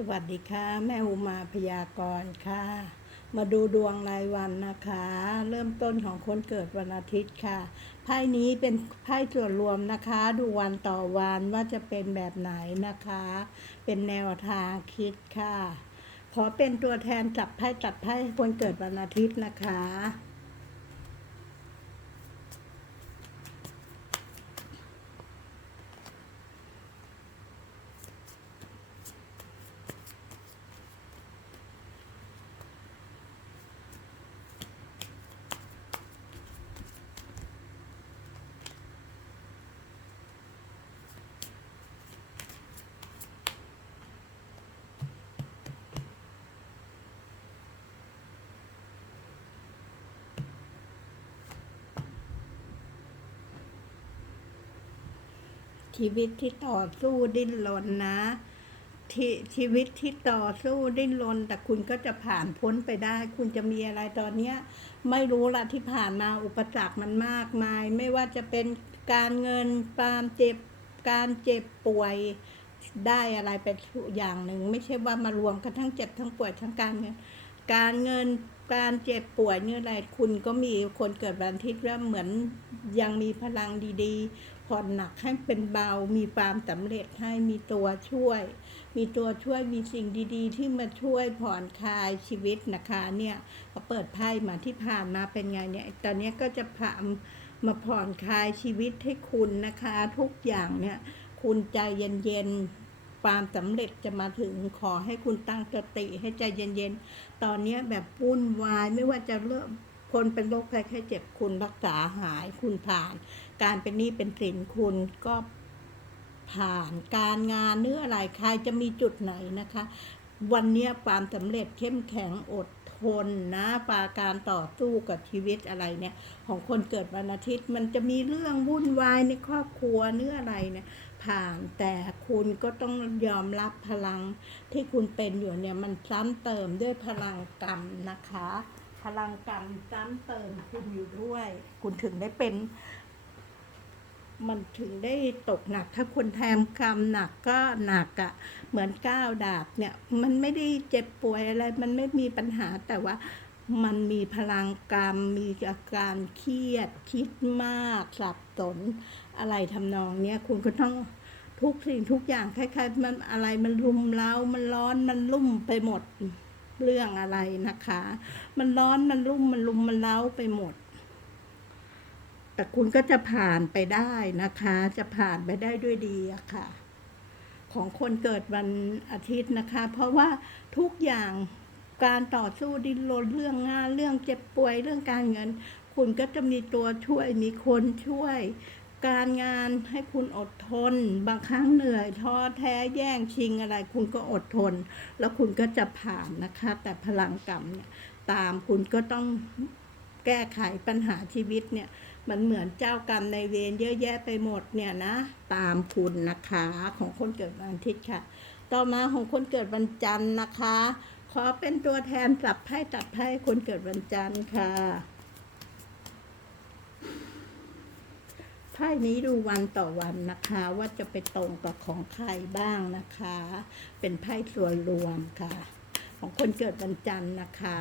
สวัสดีค่ะ แม่อุมาพยากรณ์ค่ะ มาดูดวงรายวันนะคะ เริ่มต้นของคนเกิดวันอาทิตย์ค่ะไพ่นี้เป็นไพ่ส่วนรวมนะคะ ดูวันต่อวันว่าจะเป็นแบบไหนนะคะ เป็นแนวทางคิดค่ะ ขอเป็นตัวแทนจับไพ่จับไพ่คนเกิดวันอาทิตย์นะคะ ชีวิตที่ต่อสู้ดิ้นรนนะที่ชีวิตที่ต่อสู้ดิ้นรนแต่คุณก็จะผ่านพ้นไปได้ คุณจะมีอะไรตอนเนี้ย ไม่รู้ละที่ผ่านมาอุปสรรคมันมากมาย ไม่ว่าจะเป็นการเงินความเจ็บการเจ็บป่วยได้อะไรไปอย่างหนึ่ง ไม่ใช่ว่ามารวมกันทั้งเจ็บทั้งป่วยทั้งการเงินการเงินการเจ็บป่วยเนี่ยอะไรคุณก็มีคนเกิดวันอาทิตย์ว่าเหมือนยังมีพลังดี ๆ ผ่อนหนักให้เป็นเบา มีความสำเร็จให้มีตัวช่วย มีตัวช่วยมีสิ่งดีๆ ที่มาช่วยผ่อนคลายชีวิตนะคะเนี่ยพอเปิดไพ่มาที่ผ่านมาเป็นไงเนี่ยตอนนี้ก็จะพามาผ่อนคลายชีวิตให้คุณนะคะ ทุกอย่างเนี่ยคุณใจเย็นๆความสำเร็จจะมาถึงขอให้คุณตั้งสติให้ใจเย็นๆ ตอนนี้แบบวุ่นวายไม่ว่าจะเริ่ม คนเป็นโรคภัยแค่เจ็บคุณรักษาหายคุณผ่าน การเป็นหนี้เป็นสินคุณก็ผ่านการงานเนื้ออะไรใครจะมีจุดไหนนะคะ วันนี้ความสำเร็จเข้มแข็งอดทนนะปาการต่อสู้กับชีวิตอะไรเนี่ย ของคนเกิดวันอาทิตย์มันจะมีเรื่องวุ่นวายในครอบครัวเนื้ออะไรเนี่ย ผ่านแต่คุณก็ต้องยอมรับพลังที่คุณเป็นอยู่เนี่ย มันซ้ำเติมด้วยพลังกรรมนะคะ ลังกรรมซ้ำเติมคุณอยู่ด้วย คุณถึงได้เป็น มันถึงได้ตกหนัก ถ้าคนแทมกรรมหนักก็หนักอะ่ะ เหมือนก้าวดาบเนี่ย มันไม่ได้เจ็บป่วยอะไร มันไม่มีปัญหาแต่ว่ามันมีพลังกรรม มีอาการเครียด คิดมากสับสน อะไรทำนองเนี้ยคุณก็ต้องทุกสิ่งทุกอย่างคล้ายๆมันอะไรมันรุมเร้ามันร้อนมันลุ่มไปหมด เรื่องอะไรนะคะ มันร้อนมันรุ่มมันลุมมันเล้าไปหมด แต่คุณก็จะผ่านไปได้นะคะ จะผ่านไปได้ด้วยดีอะค่ะ ของคนเกิดวันอาทิตย์นะคะ เพราะว่าทุกอย่างการต่อสู้ดิ้นรนเรื่องงานเรื่องเจ็บป่วยเรื่องการเงิน คุณก็จะมีตัวช่วยมีคนช่วย การงานให้คุณอดทน บางครั้งเหนื่อยท้อแท้แย่งชิงอะไร คุณก็อดทน แล้วคุณก็จะผ่านนะคะ แต่พลังกรรมเนี่ยตามคุณก็ต้องแก้ไขปัญหาชีวิตเนี่ยมันเหมือนเจ้ากรรมในเวรเยอะแยะไปหมดเนี่ยนะ ตามคุณนะคะของคนเกิดวันอาทิตย์ค่ะ ต่อมาของคนเกิดวันจันทร์นะคะ ขอเป็นตัวแทนจับไพ่ตัดไพ่คนเกิดวันจันทร์ค่ะ ไพ่นี้ดูวันต่อวันนะคะ ว่าจะไปตรงกับของใครบ้างนะคะ เป็นไพ่ส่วนรวมค่ะ ของคนเกิดวันจันทร์นะคะ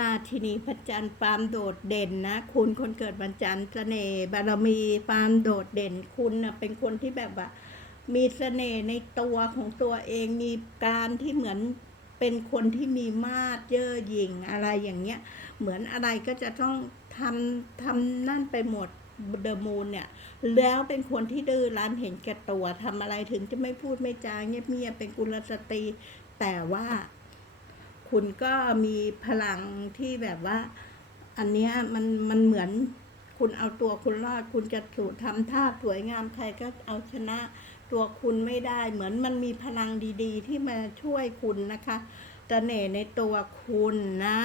ราชินีพระจันทร์ปามโดดเด่นนะ คุณคนเกิดวันจันทร์เสน่ห์บารมีปามโดดเด่นคุณนะเป็นคนที่แบบว่า มีเสน่ห์ในตัวของตัวเองมีการที่เหมือนเป็นคนที่มีมาดเย่อหยิ่งอะไรอย่างเงี้ย เหมือนอะไรก็จะต้องทำทำนั่นไปหมดเดอะมูนเนี่ย แล้วเป็นคนที่ดื้อรั้นเห็นแก่ตัวทำอะไรถึงจะไม่พูดไม่จาเงียบๆเป็นกุลสตรี แต่ว่า คุณก็มีพลังที่แบบว่า อันเนี้ยมันมันเหมือนคุณเอาตัวคุณรอด คุณจะสูทำท่าสวยงามใครก็เอาชนะตัวคุณไม่ได้ เหมือนมันมีพลังดีๆ ที่มาช่วยคุณนะคะเสน่ห์ในตัวคุณนะ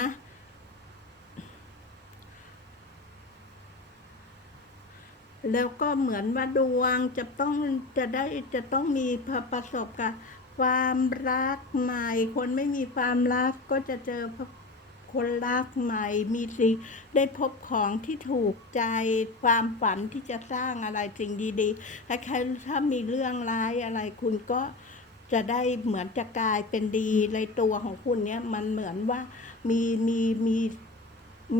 แล้วก็เหมือนว่าดวงจะต้องจะได้จะต้องมีประสบกับ ความรักใหม่ คนไม่มีความรักก็จะเจอคนรักใหม่ มีสิได้พบของที่ถูกใจ ความฝันที่จะสร้างอะไรสิ่งดีๆคล้ายๆถ้ามีเรื่องร้ายอะไรคุณก็จะได้เหมือนจะกลายเป็นดีในตัวของคุณเนี้ยมันเหมือนว่ามีมีมี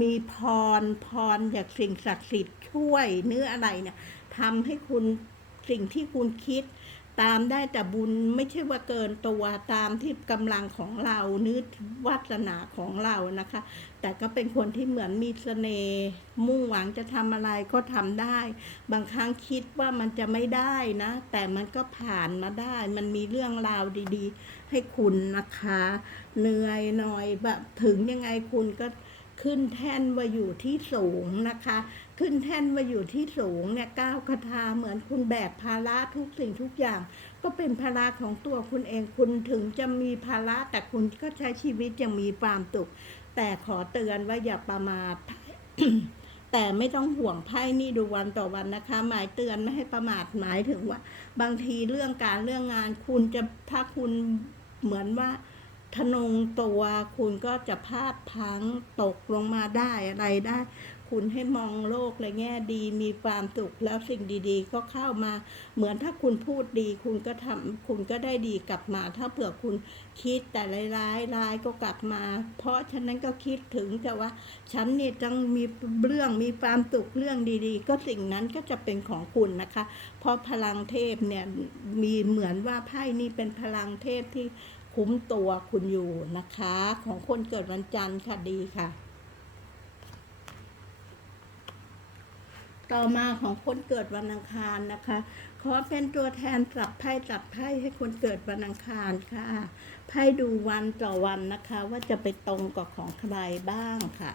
มีพรพรจากสิ่งศักดิ์สิทธิ์ช่วยเนื้ออะไรเนี่ยทำให้คุณสิ่งที่คุณคิด ตามได้แต่บุญไม่ใช่ว่าเกินตัวตามที่กำลังของเรานึกวาสนาของเรานะคะ แต่ก็เป็นคนที่เหมือนมีเสน่ห์มุ่งหวังจะทำอะไรก็ทำได้ บางครั้งคิดว่ามันจะไม่ได้นะ แต่มันก็ผ่านมาได้ มันมีเรื่องราวดีๆ ให้คุณนะคะ เหนื่อยหน่อยแบบถึงยังไงคุณก็ขึ้นแท่นว่าอยู่ที่สูงนะคะ ขึ้นแท่นว่าอยู่ที่สูงเนี่ยก้าวคาถาเหมือนคุณแบกภาระทุกสิ่งทุกอย่าง ก็เป็นภาระของตัวคุณเองคุณถึงจะมีภาระแต่คุณก็ใช้ชีวิตยังมีความสุขแต่ขอเตือนว่าอย่าประมาทแต่ไม่ต้องห่วงไพ่นี่ดูวันต่อวันนะคะ หมายเตือนไม่ให้ประมาทหมายถึงว่า บางทีเรื่องการเรื่องงานคุณจะถ้าคุณเหมือนว่าทะนงตัวคุณก็จะพลาดพังตกลงมาได้อะไรได้ คุณให้มองโลกในแง่ดีมีความสุขแล้วสิ่งดีๆ ก็เข้ามาเหมือนถ้าคุณพูดดี คุณก็ทำคุณก็ได้ดีกลับมา ถ้าเผื่อคุณคิดแต่ร้ายๆร้ายก็กลับมา เพราะฉะนั้นก็คิดถึงแต่ว่า ฉันเนี่ยต้องมีเรื่องมีความสุขเรื่องดีๆ ก็สิ่งนั้นก็จะเป็นของคุณนะคะ เพราะพลังเทพเนี่ยมีเหมือนว่าไพ่นี่เป็นพลังเทพที่คุ้มตัวคุณอยู่นะคะ ของคนเกิดวันจันทร์ค่ะดีค่ะ ต่อมาของคนเกิดวันอังคารนะคะ ขอเป็นตัวแทนจับไพ่จับไพ่ให้คนเกิดวันอังคารค่ะ ไพ่ดูวันต่อวันนะคะ ว่าจะไปตรงกับของใครบ้างค่ะ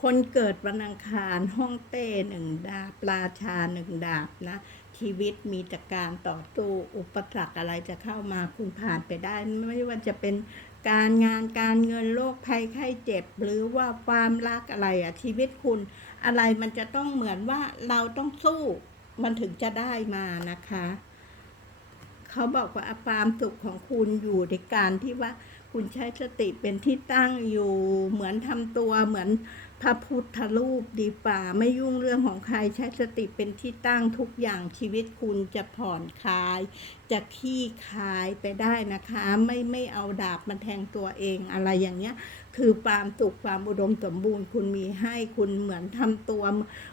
คนเกิดวันอังคารห้องเต้หนึ่งดาบราชาหนึ่งดาบนะ ชีวิตมีแต่การต่อสู้อุปสรรคอะไรจะเข้ามาคุณผ่านไปได้ ไม่ว่าจะเป็นการงานการเงินโรคภัยไข้เจ็บ หรือว่าความรักอะไรอะชีวิตคุณอะไรมันจะต้องเหมือนว่าเราต้องสู้มันถึงจะได้มานะคะ เขาบอกว่าความสุขของคุณอยู่ในการที่ว่าคุณใช้สติเป็นที่ตั้งอยู่เหมือนทำตัวเหมือน พระพุทธรูปดีป่าไม่ยุ่งเรื่องของใครใช้สติเป็นที่ตั้งทุกอย่างชีวิตคุณจะผ่อนคลาย จะขี้คลายไปได้นะคะ ไม่ไม่เอาดาบมาแทงตัวเองอะไรอย่างเงี้ย คือความสุขความอุดมสมบูรณ์ คุณมีให้คุณเหมือนทำตัว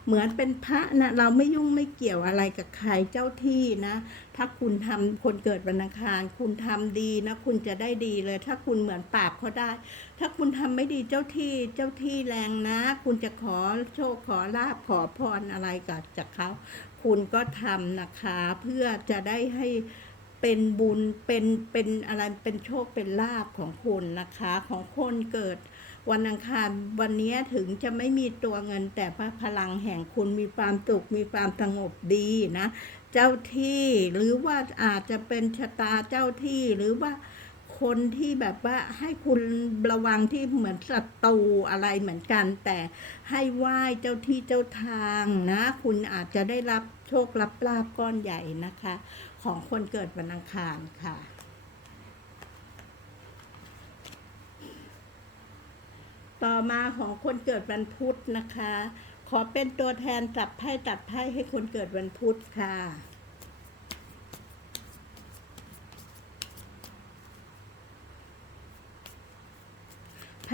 เหมือนเป็นพระนะเราไม่ยุ่งไม่เกี่ยวอะไรกับใครเจ้าที่นะ ถ้าคุณทำคนเกิดวันอังคาร คุณทำดีนะ คุณจะได้ดีเลย ถ้าคุณเหมือนปราบเขาได้ ถ้าคุณทำไม่ดีเจ้าที่เจ้าที่แรงนะ คุณจะขอโชคขอลาบขอพรอะไรกับจากเขา คุณก็ทำนะคะเพื่อจะได้ให้เป็นบุญเป็นเป็นอะไรเป็นโชคเป็นลาบของคุณนะคะ ของคนเกิดวันอังคารวันนี้ถึงจะไม่มีตัวเงิน แต่พระพลังแห่งคุณมีความสุขมีความสงบดีนะ เจ้าที่หรือว่าอาจจะเป็นชะตาเจ้าที่หรือว่า คนที่แบบว่าให้คุณระวังที่เหมือนศัตรูอะไรเหมือนกัน แต่ให้ไหว้เจ้าที่เจ้าทางนะ คุณอาจจะได้รับโชครับลาบก้อนใหญ่นะคะ ของคนเกิดวันอังคารค่ะต่อมาของคนเกิดวันพุธนะคะ ขอเป็นตัวแทนจับไพ่ตัดไพ่ให้คนเกิดวันพุธค่ะ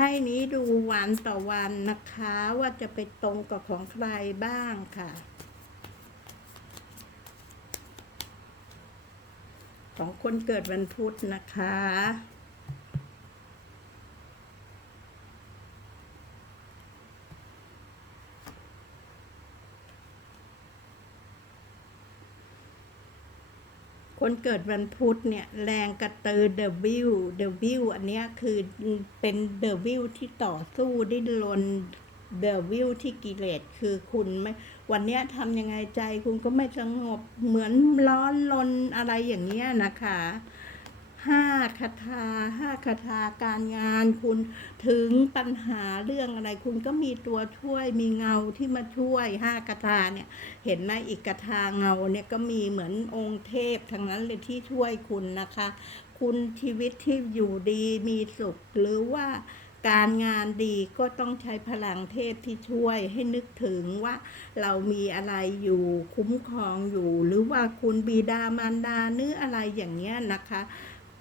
ไพ่นี้ดูวันต่อวันนะคะว่าจะไปตรงกับของใครบ้างค่ะ ของคนเกิดวันพุธนะคะ คนเกิดวันพุธเนี่ยแรงกระตือเดวิลเดวิลอันนี้คือเป็นเดวิลที่ต่อสู้ดิ้นรนเดวิลที่กิเลสคือคุณไม่วันนี้ทำยังไงใจคุณก็ไม่สงบเหมือนร้อนลนอะไรอย่างเงี้ยนะคะ ห้าคาถาห้าคาถาการงานคุณถึงปัญหาเรื่องอะไร คุณก็มีตัวช่วยมีเงาที่มาช่วยห้าคาถาเนี่ย เห็นไหมอีกกระทาเงาเนี่ยก็มีเหมือนองค์เทพทั้งนั้นเลยที่ช่วยคุณนะคะ คุณชีวิตที่อยู่ดีมีสุขหรือว่าการงานดีก็ต้องใช้พลังเทพที่ช่วยให้นึกถึงว่าเรามีอะไรอยู่คุ้มครองอยู่ หรือว่าคุณบิดามารดาเนื้ออะไรอย่างเงี้ยนะคะ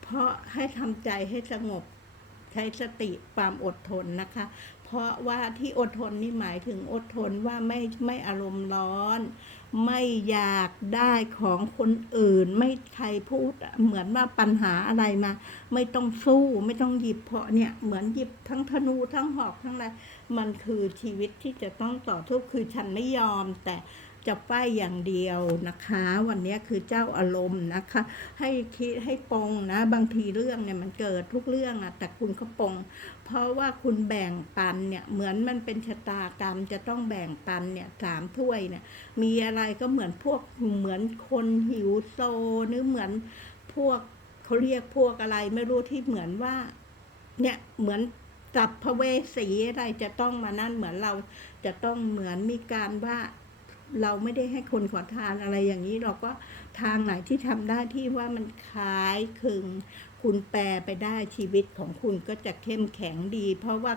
เพราะให้ทำใจให้สงบใช้สติความอดทนนะคะ เพราะว่าที่อดทนนี่หมายถึงอดทนว่าไม่ไม่อารมณ์ร้อน ไม่อยากได้ของคนอื่น ไม่ใครพูดเหมือนว่าปัญหาอะไรมา ไม่ต้องสู้ไม่ต้องหยิบเพราะเนี่ยเหมือนหยิบทั้งธนูทั้งหอกทั้งอะไรมันคือชีวิตที่จะต้องต่อสู้คือฉันไม่ยอมแต่ จะไฟอย่างเดียวนะคะ วันนี้คือเจ้าอารมณ์นะคะ ให้คิดให้ปรงนะ บางทีเรื่องเนี่ยมันเกิดทุกเรื่องอะแต่คุณก็ปรงเพราะว่าคุณแบ่งปันเนี่ยเหมือนมันเป็นชะตากรรมจะต้องแบ่งปันเนี่ยสามถ้วยเนี่ยมีอะไรก็เหมือนพวกเหมือนคนหิวโซหรือเหมือนพวกเขาเรียกพวกอะไรไม่รู้ที่เหมือนว่าเนี่ยเหมือนจับพระเวสีอะไรจะต้องมานั่นเหมือนเราจะต้องเหมือนมีการว่า เราไม่ได้ให้คนขอทานอะไรอย่างนี้เราก็ทางไหนที่ทำได้ที่ว่ามันคล้ายคลึงคุณแปลไปได้ชีวิตของคุณก็จะเข้มแข็งดี เพราะว่า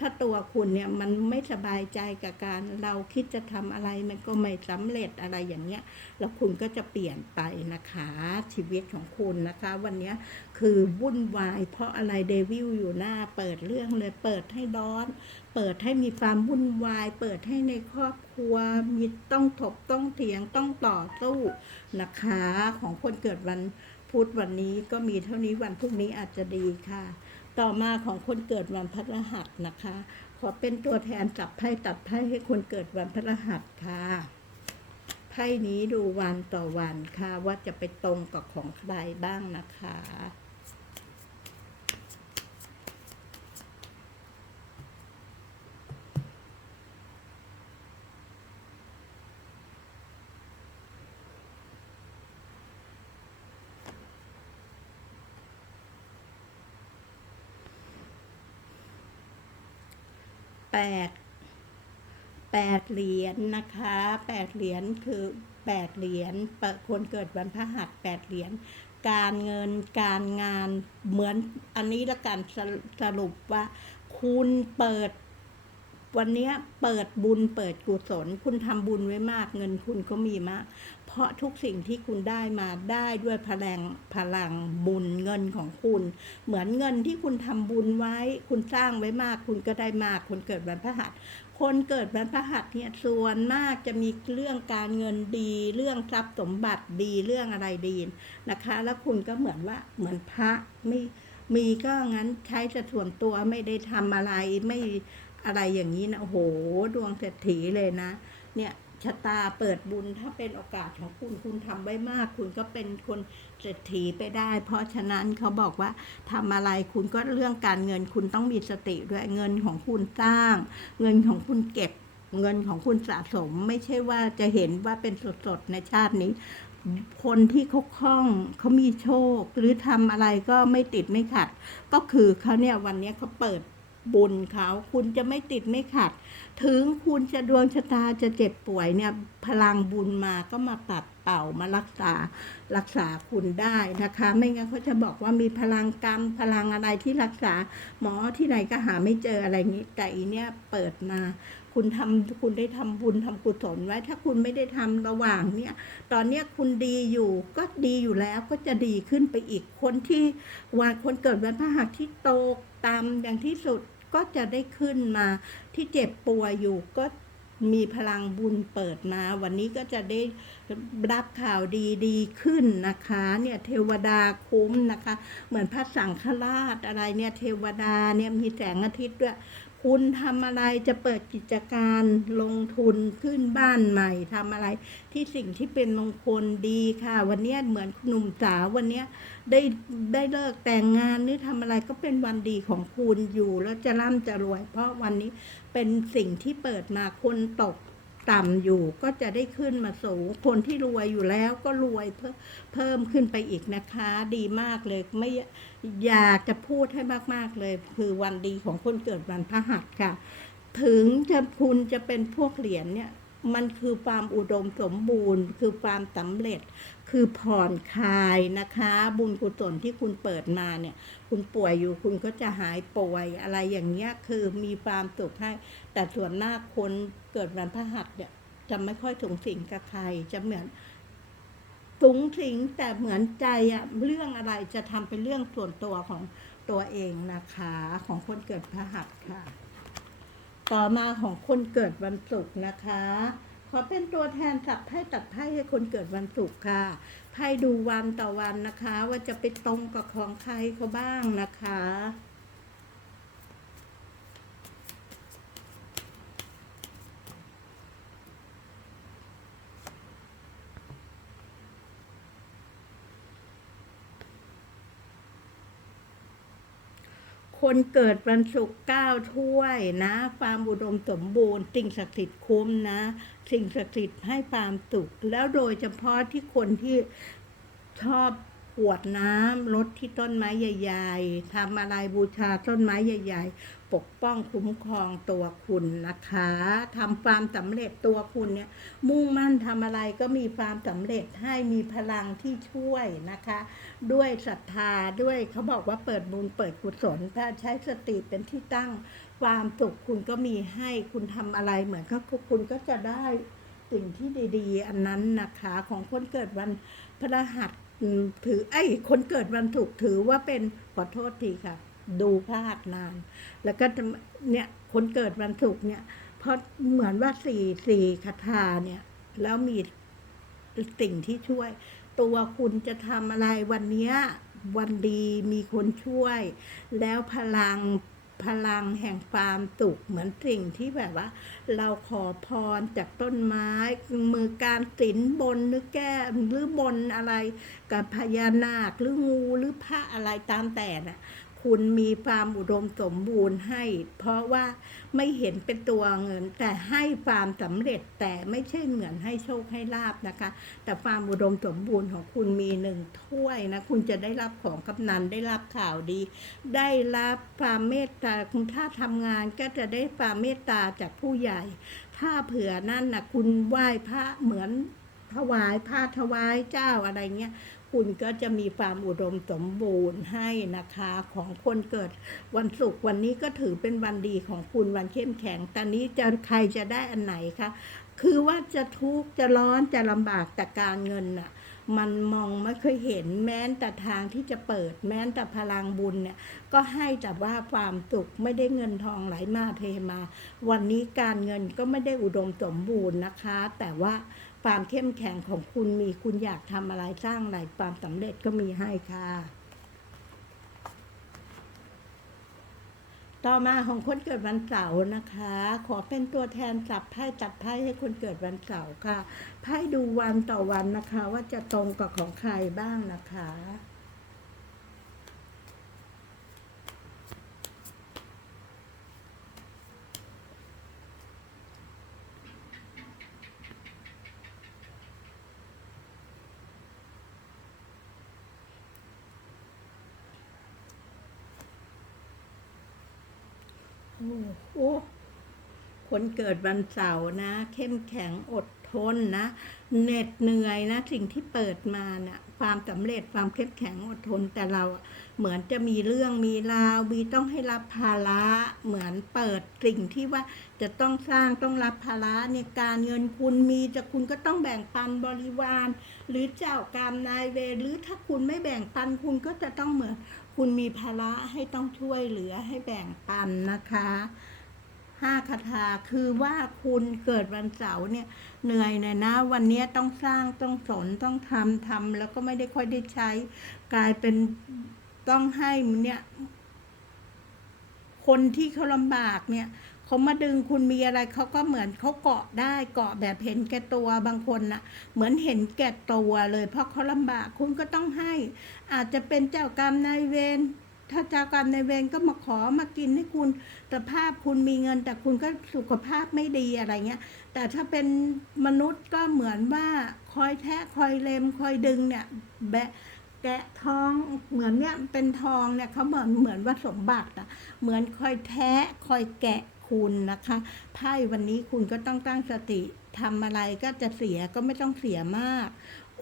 ถ้าตัวคุณเนี่ยมันไม่สบายใจกับการเราคิดจะทำอะไรมันก็ไม่สำเร็จอะไรอย่างเงี้ยแล้วคุณก็จะเปลี่ยนไปนะคะ ชีวิตของคุณนะคะ วันนี้คือวุ่นวาย เพราะอะไรเดวิลอยู่หน้าเปิดเรื่องเลยเปิดให้ร้อน เปิดให้มีความวุ่นวาย เปิดให้ในครอบครัวมีต้องถกต้องเถียงต้องต่อสู้นะคะ ของคนเกิดวันพุธวันนี้ก็มีเท่านี้วันพรุ่งนี้อาจจะดีค่ะ ต่อมาของคนเกิดวันพฤหัสนะคะ ขอเป็นตัวแทนจับไพ่ตัดไพ่ให้คนเกิดวันพฤหัสค่ะไพ่นี้ดูวันต่อวันค่ะ ว่าจะไปตรงกับของใครบ้างนะคะ แปดแปดเหรียญนะคะแปดเหรียญคือแปดเหรียญเปิดคนเกิดวันพฤหัสแปดเหรียญการเงินการงานเหมือนอันนี้ละกันสรุสรุปว่า คุณเปิด วันเนี้ยเปิดบุญเปิดกุศล คุณทำบุญไว้มากเงินคุณก็มีมาก เพราะทุกสิ่งที่คุณได้มาได้ด้วยพลังพลังบุญเงินของคุณ เหมือนเงินที่คุณทำบุญไว้ คุณสร้างไว้มาก คุณก็ได้มาก คนเกิดวันพฤหัสคนเกิดวันพฤหัสเนี่ยส่วนมากจะมีเรื่องการเงินดี เรื่องทรัพย์สมบัติดีเรื่องอะไรดีนะคะ แล้วคุณก็เหมือนว่าเหมือนพระไม่มีก็งั้นใช้จะส่วนตัวไม่ได้ทำอะไรไม่อะไรอย่างนี้นะโอ้โหดวงเศรษฐีเลยนะ เนี่ย ชะตาเปิดบุญถ้าเป็นโอกาสของคุณคุณทำไว้มาก คุณก็เป็นคนเศรษฐีไปได้ เพราะฉะนั้นเขาบอกว่าทำอะไรคุณก็เรื่องการเงินคุณต้องมีสติด้วยเงินของคุณสร้าง เงินของคุณเก็บเงินของคุณสะสมไม่ใช่ว่าจะเห็นว่าเป็นสดๆในชาตินี้ คนที่เขาคล่องเขามีโชค หรือทำอะไรก็ไม่ติดไม่ขัด ก็คือเขาเนี่ยวันนี้เขาเปิด บุญเขา คุณจะไม่ติดไม่ขัด ถึงคุณจะดวงชะตาจะเจ็บป่วยเนี่ยพลังบุญมาก็มาปัดเป่ามารักษารักษาคุณได้นะคะ ไม่งั้นเขาจะบอกว่ามีพลังกรรมพลังอะไรที่รักษา หมอที่ไหนก็หาไม่เจออะไรนี้แต่อีเนี่ยเปิดมา คุณทำคุณได้ทำบุญทำกุศลไว้ ถ้าคุณไม่ได้ทำระหว่างเนี่ย ตอนเนี้ยคุณดีอยู่ก็ดีอยู่แล้วก็จะดีขึ้นไปอีกคนที่วันคนเกิดวันพฤหัสที่โตกต่ำอย่างที่สุดก็จะได้ขึ้นมาที่เจ็บป่วยอยู่ก็มีพลังบุญเปิดมา วันนี้ก็จะได้รับข่าวดีดีขึ้นนะคะเนี่ยเทวดาคุ้มนะคะ เหมือนพระสังฆราชอะไรเนี่ยเทวดาเนี่ยมีแสงอาทิตย์ด้วย คุณทำอะไรจะเปิดกิจการลงทุนขึ้นบ้านใหม่ทำอะไรที่สิ่งที่เป็นมงคลดีค่ะ วันนี้เหมือนหนุ่มสาววันนี้ได้ได้เลิกแต่งงานหรือทำอะไรก็เป็นวันดีของคุณอยู่ แล้วจะร่ำจะรวย เพราะวันนี้เป็นสิ่งที่เปิดมาคนตก ต่ำอยู่ก็จะได้ขึ้นมาสูง คนที่รวยอยู่แล้วก็รวยเพิ่มเพิ่มขึ้นไปอีกนะคะ ดีมากเลยไม่อยากจะพูดให้มาก ๆ เลย คือวันดีของคนเกิดวันพฤหัสค่ะ ถึงจะคุณจะเป็นพวกเหรียญเนี่ยมันคือความอุดมสมบูรณ์ คือความสำเร็จ คือผ่อนคลายนะคะ บุญกุศลที่คุณเปิดมาเนี่ย คุณป่วยอยู่คุณก็จะหายป่วยอะไรอย่างเงี้ยคือมีความสุขให้ แต่ส่วนหน้ากคนเกิดวันพฤหัสเนี่ยจะไม่ค่อยถุงสิงกับใคร จะเหมือนสูงสิงแต่เหมือนใจอะเรื่องอะไรจะทำเป็นเรื่องส่วนตัวของตัวเองนะคะของคนเกิดพฤหัสค่ะ ต่อมาของคนเกิดวันศุกร์นะคะ ขอเป็นตัวแทนสับไพ่ตัดไพ่ให้คนเกิดวันศุกร์ค่ะไพ่ดูวันต่อวันนะคะ ว่าจะไปตรงกับของใครเขาบ้างนะคะ คนเกิดวันศุกร์เก้าถ้วยนะความอุดมสมบูรณ์ สิ่งศักดิ์สิทธิ์คุ้มนะ สิ่งศักดิ์สิทธิ์ให้ความสุขแล้วโดยเฉพาะที่คนที่ชอบปวดน้ำรดที่ต้นไม้ใหญ่ ๆทำอะไรบูชาต้นไม้ใหญ่ ๆ ปกป้องคุ้มครองตัวคุณนะคะทำความสำเร็จตัวคุณเนี่ยมุ่งมั่นทำอะไรก็มีความสำเร็จให้มีพลังที่ช่วยนะคะ ด้วยศรัทธาด้วยเขาบอกว่าเปิดบุญเปิดกุศลถ้าใช้สติเป็นที่ตั้งความสุขคุณก็มีให้คุณทำอะไรเหมือนกับคุณก็จะได้สิ่งที่ดีๆ อันนั้นนะคะของคนเกิดวันพระหัสถือไอ้คนเกิดวันศุกถือว่าเป็นขอโทษทีค่ะ ดูพลาดนาน แล้วก็เนี่ยคนเกิดวันศุกร์เนี่ยเพราะเหมือนว่าสี่สี่คาถาเนี่ย แล้วมีสิ่งที่ช่วย ตัวคุณจะทำอะไรวันนี้วันดีมีคนช่วย แล้วพลังพลังแห่งความสุขเหมือนสิ่งที่แบบว่า เราขอพรจากต้นไม้ มือการศิลบนหรือแก้หรือบนอะไร กับพญานาคหรืองูหรือพระอะไรตามแต่น่ะ คุณมีความอุดมสมบูรณ์ให้ เพราะว่าไม่เห็นเป็นตัวเงิน แต่ให้ความสำเร็จแต่ไม่ใช่เหมือนให้โชคให้ลาบนะคะ แต่ความอุดมสมบูรณ์ของคุณมีหนึ่งถ้วยนะ คุณจะได้รับของกำนันได้รับข่าวดี ได้รับความเมตตาคุณถ้าทำงานก็จะได้ความเมตตาจากผู้ใหญ่ ถ้าเผื่อนั่นนะคุณไหว้พระเหมือน ถวายผ้าถวายเจ้าอะไรเงี้ยคุณก็จะมีความอุดมสมบูรณ์ให้นะคะของคนเกิดวันศุกร์วันนี้ก็ถือเป็นวันดีของคุณวันเข้มแข็งตอนนี้จะใครจะได้อันไหนคะคือว่าจะทุกข์จะร้อนจะลำบากแต่การเงินน่ะมันมองไม่เคยเห็นแม้แต่ทางที่จะเปิด แม้แต่พลังบุญเนี่ยก็ให้แต่ว่าความสุขไม่ได้เงินทองไหลมาเทมา วันนี้การเงินก็ไม่ได้อุดมสมบูรณ์นะคะ แต่ว่า ความเข้มแข็งของคุณมีคุณอยากทำอะไรสร้างอะไรความสำเร็จก็มีให้ค่ะ ต่อมาของคนเกิดวันเสาร์นะคะ ขอเป็นตัวแทนจับไพ่จัดไพ่ให้คนเกิดวันเสาร์ค่ะไพ่ดูวันต่อวันนะคะ ว่าจะตรงกับของใครบ้างนะคะ โอ้โห คนเกิดวันเสาร์นะ เข้มแข็งอดทนนะเหน็ดเหนื่อยนะ สิ่งที่เปิดมานะ่ะความสำเร็จความเข้มแข็งอดทนแต่เราเหมือนจะมีเรื่องมีราวมีต้องให้รับภาระเหมือนเปิดสิ่งที่ว่าจะต้องสร้างต้องรับภาระเนี่ยการเงินคุณมีแต่คุณก็ต้องแบ่งปันบริวาร หรือเจ้ากรรมนายเวรหรือถ้าคุณไม่แบ่งปันคุณก็จะต้องเหมือน คุณมีภาระให้ต้องช่วยเหลือให้แบ่งปันนะคะ ห้าคาถาคือว่าคุณเกิดวันเสาร์เนี่ยเหนื่อยหน่อยนะ วันนี้ต้องสร้างต้องสนต้องทำทำแล้วก็ไม่ได้ค่อยได้ใช้ กลายเป็นต้องให้เนี่ยคคนที่เขาลำบากเนี่ยเขามาดึงคุณมีอะไรเขาก็เหมือนเขาเกาะได้เกาะแบบเห็นแก่ตัวบางคนน่ะ เหมือนเห็นแก่ตัวเลย เพราะเขาลำบากคุณก็ต้องให้ อาจจะเป็นเจ้ากรรมนายเวร ถ้าเจ้ากรรมนเวรก็มาขอมากินให้คุณแต่ภาพคุณมีเงิน แต่คุณก็สุขภาพไม่ดีอะไรเงี้ย แต่ถ้าเป็นมนุษย์ก็เหมือนว่าคอยแทะคอยเล็มคอยดึงเนี่ยแบะแกะทองเหมือนเนี่ยเป็นทองเนี่ยเขาเหมือนเหมือนว่าสมบัติอะเหมือนคอยแทะคอยแกะคุณนะคะไพ่วันนี้คุณก็ต้องตั้งสติทำอะไรก็จะเสียก็ไม่ต้องเสียมาก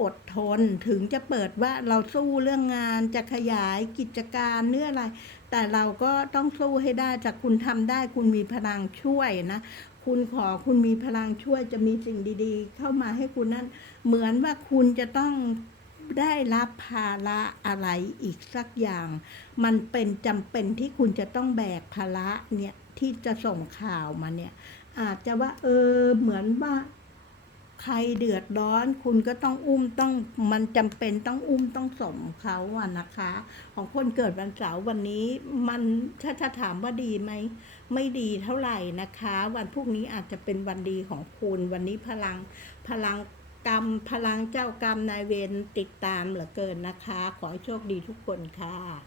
อดทนถึงจะเปิดว่าเราสู้เรื่องงานจะขยายกิจการเนื้ออะไร แต่เราก็ต้องสู้ให้ได้จากคุณทำได้คุณมีพลังช่วยนะคุณขอคุณมีพลังช่วยจะมีสิ่งดีๆ เข้ามาให้คุณนั้น เหมือนว่าคุณจะต้องได้รับภาระอะไรอีกสักอย่าง มันเป็นจำเป็นที่คุณจะต้องแบกภาระเนี่ยที่จะส่งข่าวมาเนี่ย อาจจะว่าเออเหมือนว่า ใครเดือดร้อน คุณก็ต้องอุ้มต้องมันจำเป็นต้องอุ้มต้องสมเขาอะนะคะ ของคนเกิดวันเสาร์วันนี้มันถ้าถ้าถามว่าดีไหมไม่ดีเท่าไหร่นะคะ วันพรุ่งนี้อาจจะเป็นวันดีของคุณ วันนี้พลังพลังกรรมพลังเจ้ากรรมนายเวรติดตามเหลือเกินนะคะ ขอให้โชคดีทุกคนค่ะ